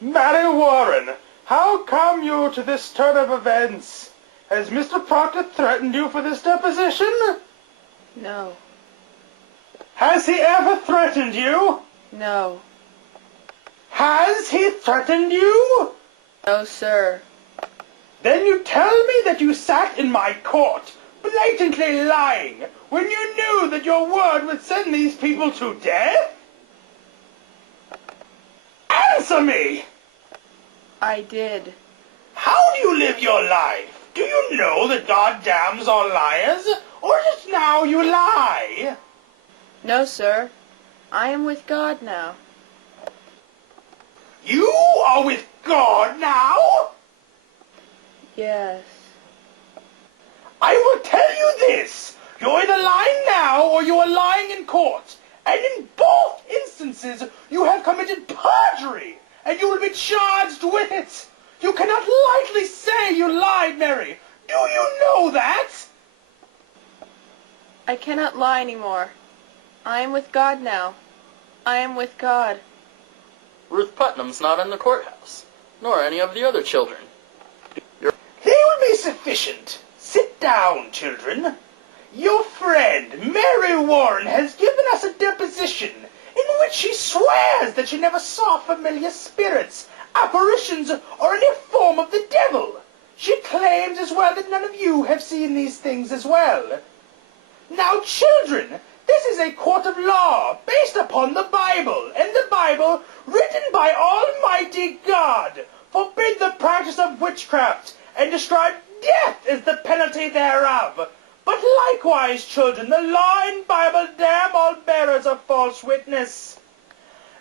Mary Warren, how come you to this turn of events? Has Mr. Proctor threatened you for this deposition? No. Has he ever threatened you? No. Has he threatened you? No, sir. Then you tell me that you sat in my court, blatantly lying, when you knew that your word would send these people to death? Answer me! I did. How do you live your life? Do you know that God damns all liars? Or just now you lie? No, sir. I am with God now. You are with God now? Yes. I will tell you this. You're either lying now or you are lying in court. And in both instances, you have committed perjury, and you will be charged with it. You cannot lightly say you lied, Mary. Do you know that? I cannot lie anymore. I am with God now. I am with God. Ruth Putnam's not in the courthouse, nor any of the other children. They will be sufficient. Sit down, children. Your friend, Mary Warren, has given us a deposition in which she swears that she never saw familiar spirits, apparitions, or any form of the devil. She claims as well that none of you have seen these things as well. Now, children, this is a court of law based upon the Bible, and the Bible, written by Almighty God, forbid the practice of witchcraft and describe death as the penalty thereof. But likewise, children, the law and Bible damn all bearers of false witness.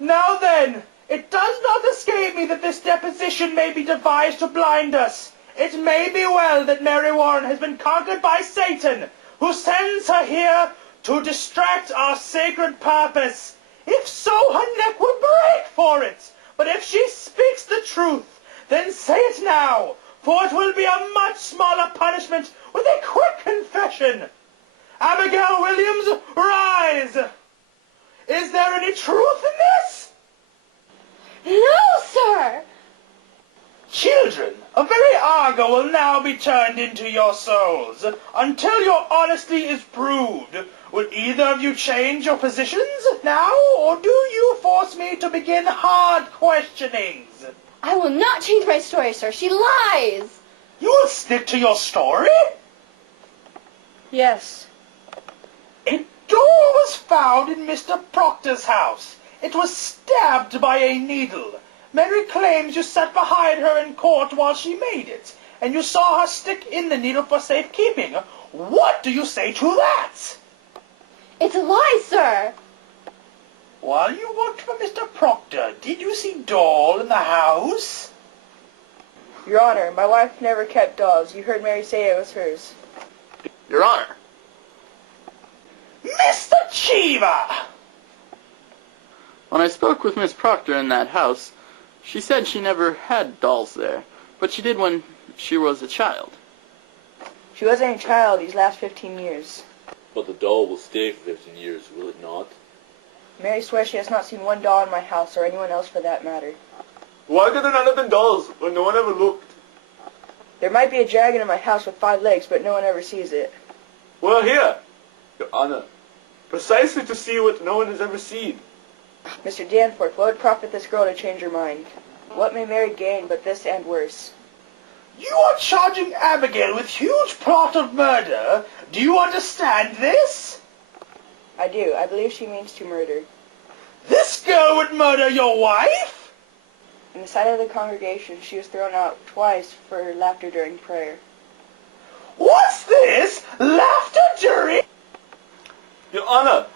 Now then, it does not escape me that this deposition may be devised to blind us. It may be well that Mary Warren has been conquered by Satan, who sends her here to distract our sacred purpose. If so, her neck will break for it. But if she speaks the truth, then say it now, for it will be a much smaller punishment with a quick confession. Abigail Williams, rise! Is there any truth in this? No, sir! Children, a very Argo will now be turned into your souls, until your honesty is proved. Will either of you change your positions now, or do you force me to begin hard questionings? I will not change my story, sir. She lies! You will stick to your story? Yes. A door was found in Mr. Proctor's house. It was stabbed by a needle. Mary claims you sat behind her in court while she made it, and you saw her stick in the needle for safekeeping. What do you say to that? It's a lie, sir! While you worked for Mr. Proctor, did you see doll in the house? Your Honor, my wife never kept dolls. You heard Mary say it was hers. Your Honor. Mr. Cheever! When I spoke with Miss Proctor in that house, she said she never had dolls there, but she did when she was a child. She wasn't a child these last 15 years. But the doll will stay for 15 years, will it not? Mary swears she has not seen one doll in my house, or anyone else for that matter. Why could there not have been dolls when no one ever looked? There might be a dragon in my house with 5 legs, but no one ever sees it. Well, here, Your Honor, precisely to see what no one has ever seen. Mr. Danforth, what would profit this girl to change her mind? What may Mary gain but this and worse? You are charging Abigail with huge plot of murder. Do you understand this? I do. I believe she means to murder. This girl would murder your wife? In the sight of the congregation, she was thrown out twice for laughter during prayer. What's this? Laughter during? Your Honor,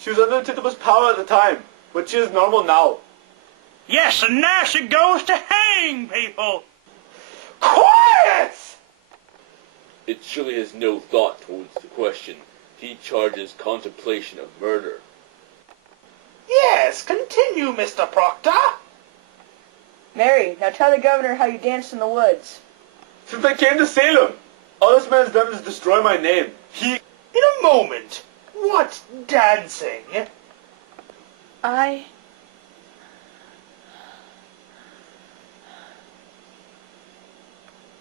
she was under Tituba's power at the time, but she is normal now. Yes, and now she goes to hang people. Quiet! It surely has no thought towards the question. He charges contemplation of murder. Yes, continue, Mr. Proctor. Mary, now tell the governor how you danced in the woods. Since I came to Salem, all this man has done is destroy my name. He... In a moment. What dancing? 'I...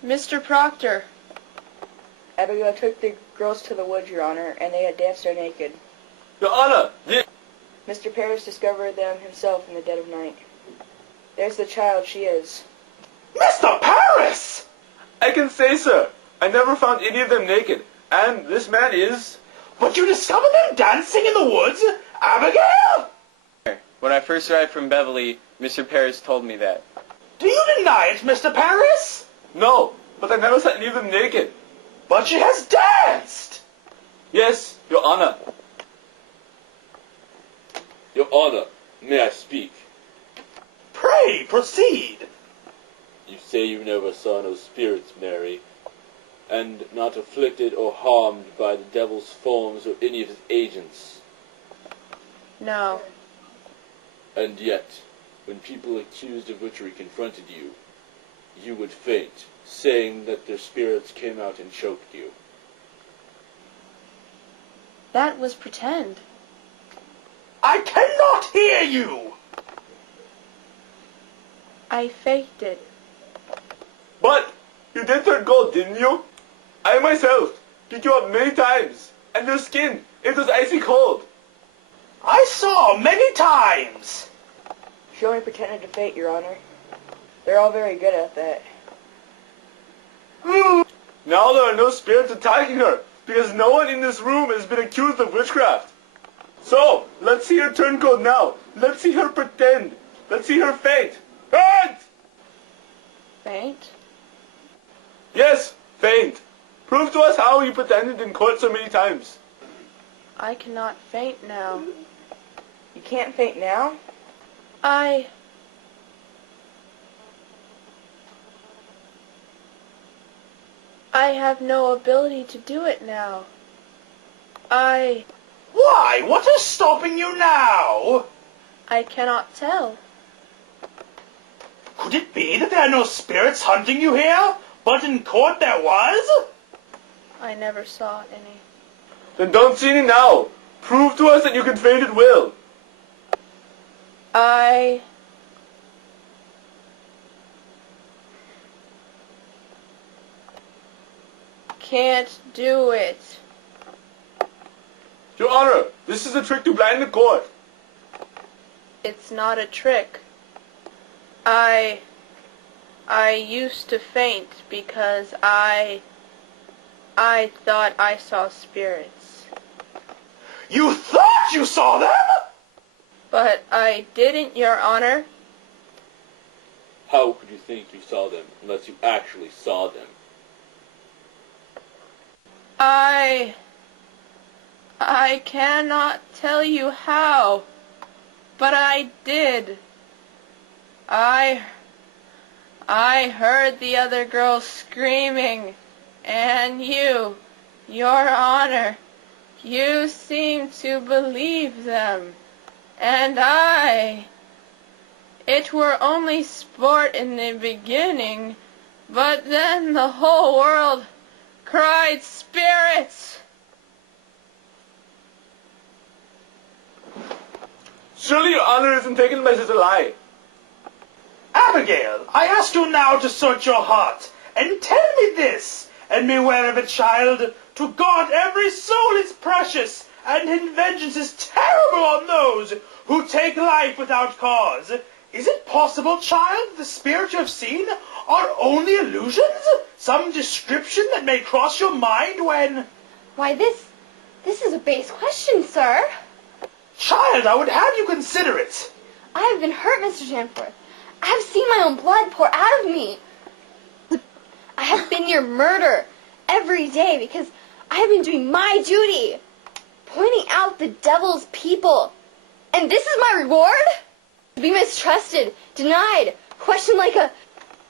Mr. Proctor. Abigail took the girls to the woods, Your Honor, and they had danced there naked. Your Honor, Mr. Parris discovered them himself in the dead of night. There's the child, she is. Mr. Parris! I can say, sir, I never found any of them naked, and this man is... But you discovered them dancing in the woods, Abigail? When I first arrived from Beverly, Mr. Parris told me that. Do you deny it, Mr. Parris? No, but I never saw any of them naked. But she has danced! Yes, Your Honor. Your Honor, may I speak? Pray, proceed. You say you never saw no spirits, Mary, and not afflicted or harmed by the devil's forms or any of his agents. No. And yet, when people accused of witchery confronted you, you would faint, saying that their spirits came out and choked you. That was pretend. I cannot hear you! I faked it. But you did turn gold, didn't you? I myself picked you up many times, and your skin, it was icy cold. I saw many times. She only pretended to faint, Your Honor. They're all very good at that. Now there are no spirits attacking her, because no one in this room has been accused of witchcraft. So, let's see her turn gold now. Let's see her pretend. Let's see her faint. Faint! Faint? Yes, faint. Prove to us how you pretended in court so many times. I cannot faint now. You can't faint now? I have no ability to do it now. Why? What is stopping you now? I cannot tell. Could it be that there are no spirits hunting you here, but in court there was? I never saw any. Then don't see any now. Prove to us that you can faint at will. I can't do it. Your Honor, this is a trick to blind the court. It's not a trick. I used to faint because I thought I saw spirits. You thought you saw them? But I didn't, Your Honor. How could you think you saw them unless you actually saw them? I cannot tell you how, but I did. I heard the other girls screaming, and you, Your Honor, you seemed to believe them, and it were only sport in the beginning, but then the whole world cried spirits. Surely Your Honor isn't taken by such a lie. Abigail, I ask you now to search your heart, and tell me this, and beware of it, child. To God every soul is precious, and his vengeance is terrible on those who take life without cause. Is it possible, child, the spirits you have seen are only illusions? Some description that may cross your mind when... Why, this is a base question, sir. Child, I would have you consider it. I have been hurt, Mr. Danforth. I have seen my own blood pour out of me. I have been near murder every day because I have been doing my duty, pointing out the devil's people. And this is my reward? To be mistrusted, denied, questioned like a...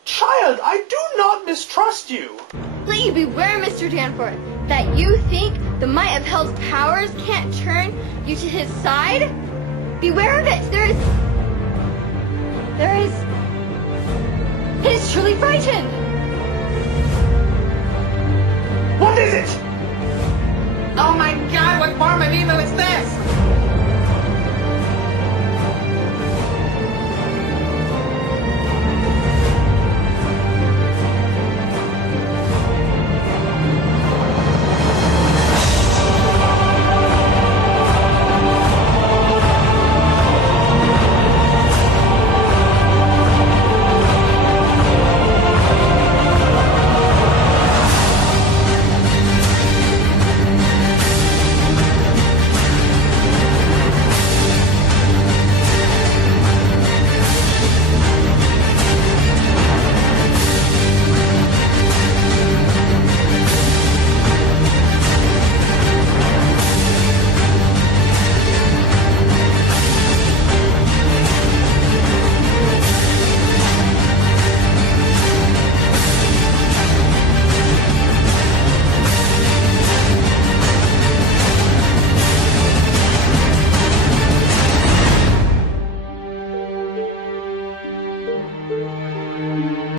Child, I do not mistrust you. Let you beware, Mr. Danforth, that you think the might of hell's powers can't turn you to his side? Beware of it. It is truly frightened. What is it? Oh my God, what form of evil is this?